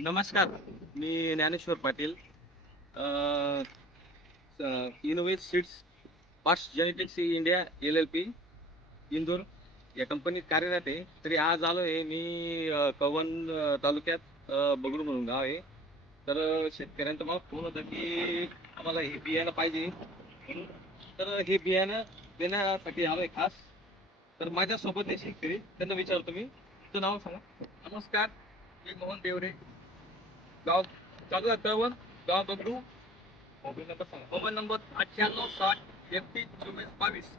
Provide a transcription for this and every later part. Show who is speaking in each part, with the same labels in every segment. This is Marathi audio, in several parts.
Speaker 1: नमस्कार मी Dnyaneshwar Patil. Innovate seeds past genetics India L L P Indore. या कंपनीत कार्यरत आहे. तरी आज आलो आहे मी कवन तालुक्यात बगरू म्हणून गाव आहे. तर शेतकऱ्यांचं शेतकऱ्यांचा मला फोन होता की आम्हाला हे बियाणं पाहिजे. तर हे बियाणं देण्यासाठी आलो आहे खास. तर माझ्यासोबत आहे शेतकरी. त्यांना विचारतो मी. तुझं नाव सांगा.
Speaker 2: नमस्कार. मी मोहन देवरे. गाव तालुका कळवण गाव बबरू
Speaker 1: मोबाईल नंबर सांगा
Speaker 2: मोबाईल नंबर अठ्ठ्याण्णव साठ एकतीस चोवीस बावीस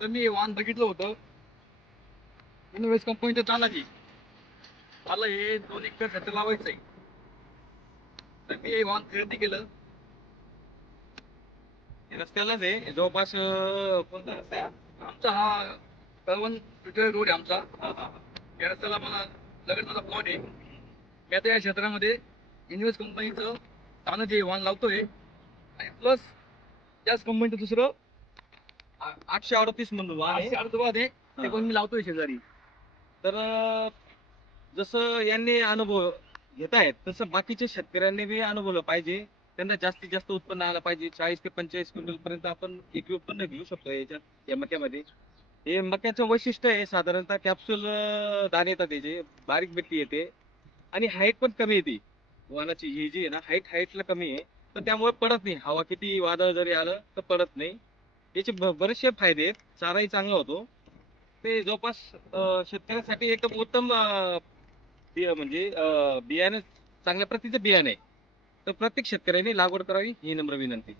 Speaker 2: तर मी वाहन बघितलं होतं इनोवेस कंपनीचं चालाची मला हे दोन एकर क्षेत्र लावायचं आहे तर मी हे वाहन खरेदी केलं
Speaker 1: हे रस्त्यालाच आहे जवळपास अं, कोणता रस्ता आहे?
Speaker 2: आमचा हा कळवण रोड आहे आमचा या रस्त्याला मला लगेच माझा प्लॉट आहे मी आता या क्षेत्रामध्ये इन्व्हेस्ट कंपनीचं तानं जे वाहन लावतोय आणि प्लस त्याच कंपनीचं दुसरं.
Speaker 1: आठशे अडतीस म्हणून वाहन आहे.
Speaker 2: ते. पण मी लावतोय शेजारी
Speaker 1: तर जसं यांनी अनुभव घेत आहेत तसं बाकीच्या शेतकऱ्यांनी बी अनुभवलं पाहिजे त्यांना जास्तीत जास्त उत्पन्न आलं पाहिजे चाळीस ते पंचेचाळीस क्विंटल पर्यंत आपण एक उत्पन्न घेऊ शकतो याच्यात या मक्यामध्ये हे मक्याचं वैशिष्ट्य आहे साधारणतः कॅप्सूल दाणे येतात त्याचे बारीक बेटी येते आणि हाईट पण कमी येते वाहनाची ही जी आहे ना हाईट हाईटला कमी आहे. तर त्यामुळे पडत नाही. हवा किती वादळ जरी आलं तर पडत नाही. याचे बरेचसे फायदे आहेत. चाराही चांगला होतो. ते जवळपास शेतकऱ्यासाठी एकदम उत्तम म्हणजे बियाणे चांगल्या प्रतीचं बियाणे आहे. तर प्रत्येक शेतकऱ्याने लागवड करावी ही नम्र विनंती.